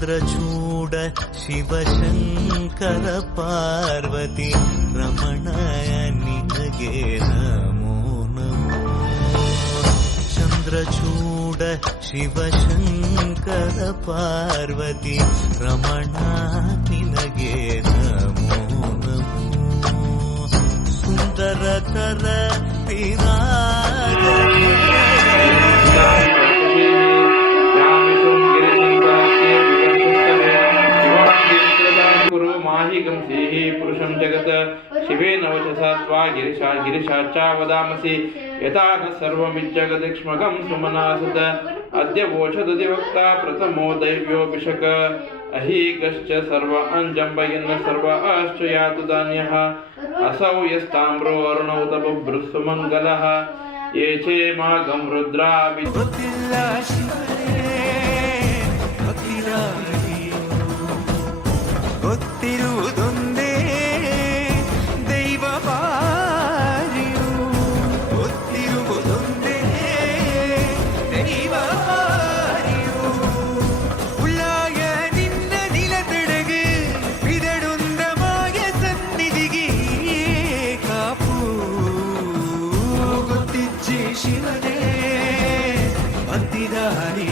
ಚಂದ್ರಚೂಡ ಶಿವಶಂಕರ ಪಾರ್ವತಿ ರಮಣಯ ನಿನಗೆ ನಮೋ ನಮೋ. ಚಂದ್ರಚೂಡ ಶಿವಶಂಕರ ಪಾರ್ವತಿ ರಮಣ ನಿನಗೆ ನಮೋ ನಮೋ. ಸುಂದರಕರ ಪಿರಾಗ पुरुषं जगत शिवेन वचसा त्वा गिरिशाचा वदामसि यथा सर्वमिज्जगदिक्ष्मकं सुमनासत अद्य वोचदधिवक्ता प्रथमो दैव्योऽभिषक अहीकश्च सर्व अञ्जम्बयन् सर्व अश्च यातु धान्यः असौ यस्ताम्रो अरुणौ तबभ्रुः सुमङ्गलः ये चेमागं रुद्राभि ಗೊತ್ತಿರುವುದೊಂದೇ ದೈವ ಬಾರಿಯು, ಗೊತ್ತಿರುವುದೊಂದೇ ದೈವ ಬಾರಿಯು. ಉಳ್ಳಾಯ ನಿನ್ನ ನಿಲತಡಗು ಬಿದಡುಂದ ಮಾಯ ಸನ್ನಿಧಿಗೆ ಕಾಪು ಗೊತ್ತಿಚ್ಚಿ ಶಿವನೇ ಭಕ್ತಿದಾರಿ